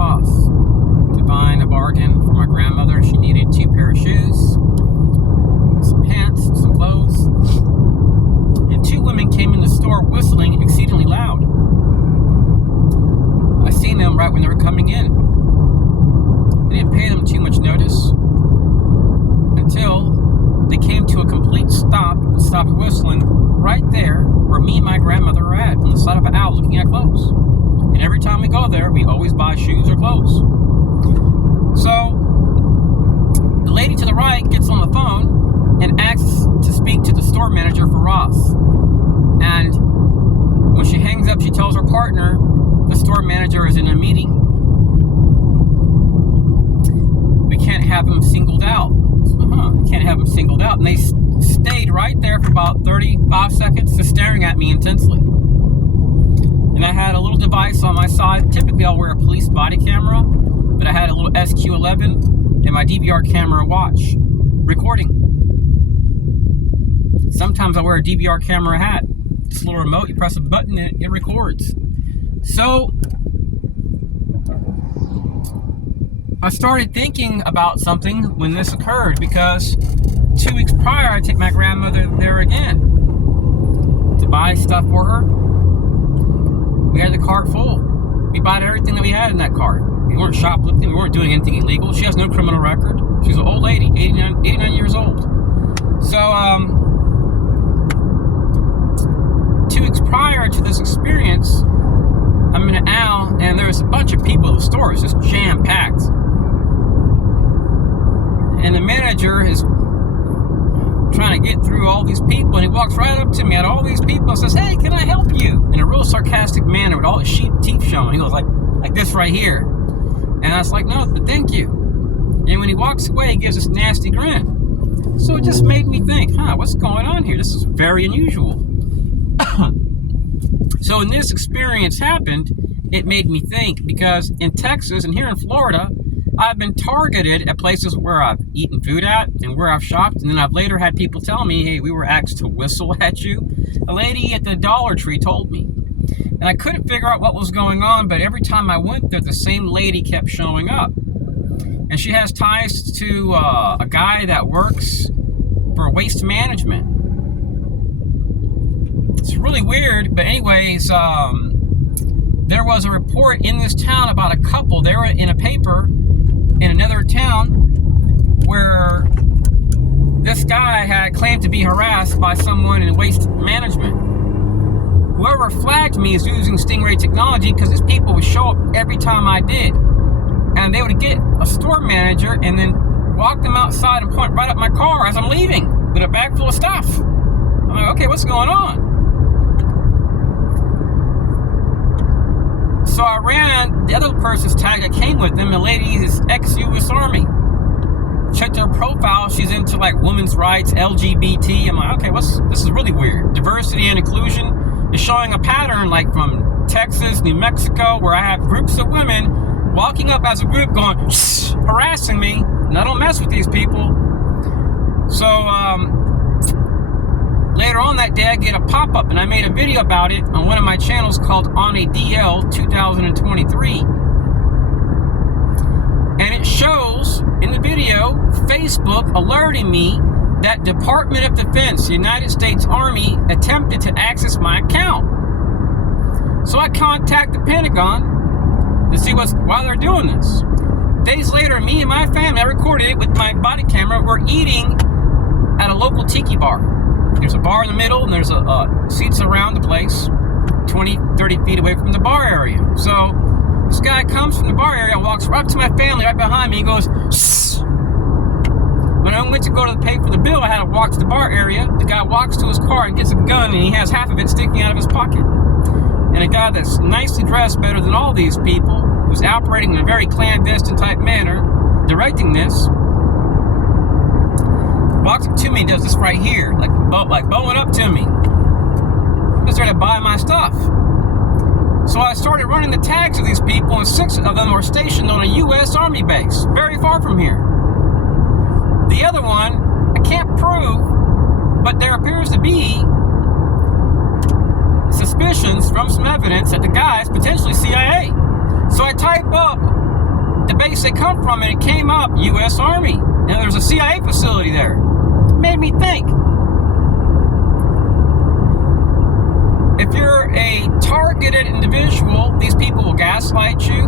Ross to find a bargain for my grandmother. She needed 2 pair of shoes, some pants, some clothes. And 2 women came in the store whistling exceedingly loud. I seen them right when they were coming in. I didn't pay them too much notice until they came to a complete stop and stopped whistling right there where me and my grandmother are at, on the side of an aisle looking at clothes. And every time we go there, we always buy shoes or clothes. So the lady to the right gets on the phone and asks to speak to the store manager for Ross. And when she hangs up, she tells her partner the store manager is in a meeting. We can't have him singled out. We can't have him singled out. And they stayed right there for about 35 seconds, just staring at me intensely. And I had a little device on my side. Typically, I'll wear a police body camera, but I had a little SQ11 and my DVR camera watch recording. Sometimes I wear a DVR camera hat. This little remote, you press a button and it records. So I started thinking about something when this occurred, because 2 weeks prior I took my grandmother there again to buy stuff for her. We had the cart full. We bought everything that we had in that cart. We weren't shoplifting, we weren't doing anything illegal. She has no criminal record. She's an old lady, 89 years old. So 2 weeks prior to this experience, I'm in an aisle and there's a bunch of people. The store is just jam-packed. And the manager is trying to get through all these people, and he walks right up to me at all these people and says, "Hey, can I help you?" In a real sarcastic manner with all his sheep teeth showing. He goes like this right here. And I was like, "No, but thank you." And when he walks away, he gives this nasty grin. So it just made me think, what's going on here? This is very unusual. So when this experience happened, it made me think, because in Texas and here in Florida, I've been targeted at places where I've eaten food at and where I've shopped, and then I've later had people tell me, "Hey, we were asked to whistle at you." A lady at the Dollar Tree told me. And I couldn't figure out what was going on, but every time I went there, the same lady kept showing up. And she has ties to a guy that works for waste management. It's really weird, but anyways, there was a report in this town about a couple. They were in a paper in another town where this guy had claimed to be harassed by someone in waste management. Whoever flagged me is using Stingray technology, because these people would show up every time I did. And they would get a store manager and then walk them outside and point right at my car as I'm leaving with a bag full of stuff. I'm like, okay, what's going on? So I ran the other person's tag that came with them. The lady is ex-U.S. Army. Checked her profile. She's into like women's rights, LGBT. I'm like, okay, this is really weird. Diversity and inclusion is showing a pattern like from Texas, New Mexico, where I have groups of women walking up as a group going, harassing me. And I don't mess with these people. So later on that day, I get a pop-up, and I made a video about it on one of my channels called On a DL 2023. And it shows in the video Facebook alerting me that Department of Defense, United States Army, attempted to access my account. So I contact the Pentagon to see why they're doing this. Days later, me and my family, I recorded it with my body camera, we're eating at a local tiki bar. There's a bar in the middle, and there's seats around the place, 20, 30 feet away from the bar area. So this guy comes from the bar area and walks right up to my family right behind me and goes, "Shh." When I went to go to pay for the bill, I had to walk to the bar area. The guy walks to his car and gets a gun, and he has half of it sticking out of his pocket. And a guy that's nicely dressed, better than all these people, who's operating in a very clandestine type manner, directing this, walks up to me and does this right here, like bowing up to me. He's there to buy my stuff. So I started running the tags of these people, and 6 of them were stationed on a U.S. Army base, very far from here. The other one, I can't prove, but there appears to be suspicions from some evidence that the guy is potentially CIA. So So I type up the base they come from, and it came up U.S. Army. Now there's a CIA facility there. It made me think. If you're a targeted individual, these people will gaslight you.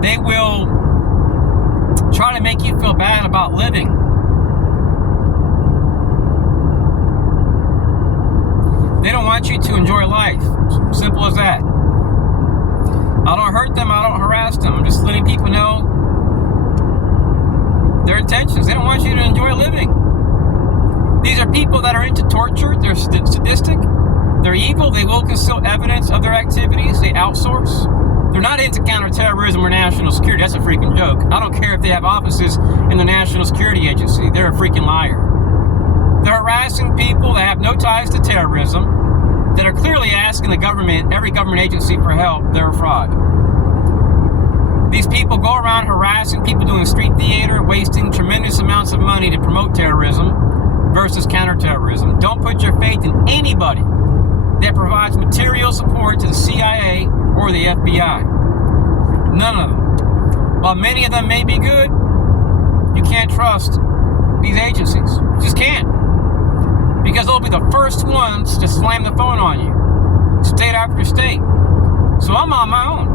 They will try to make you feel bad about living. They don't want you to enjoy life. Simple as that. I don't hurt them. I don't harass them. I'm just letting people know their intentions. They don't want you to enjoy living. These are people that are into torture. They're sadistic. They're evil. They will conceal evidence of their activities. They outsource. They're not into counterterrorism or national security. That's a freaking joke. I don't care if they have offices in the National Security Agency. They're a freaking liar. They're harassing people that have no ties to terrorism, that are clearly asking the government, every government agency, for help. They're a fraud. These people go around harassing people doing street theater, wasting tremendous amounts of money to promote terrorism versus counterterrorism. Don't put your faith in anybody that provides material support to the CIA or the FBI. None of them. While many of them may be good, you can't trust these agencies. You just can't. Because they'll be the first ones to slam the phone on you. State after state. So I'm on my own.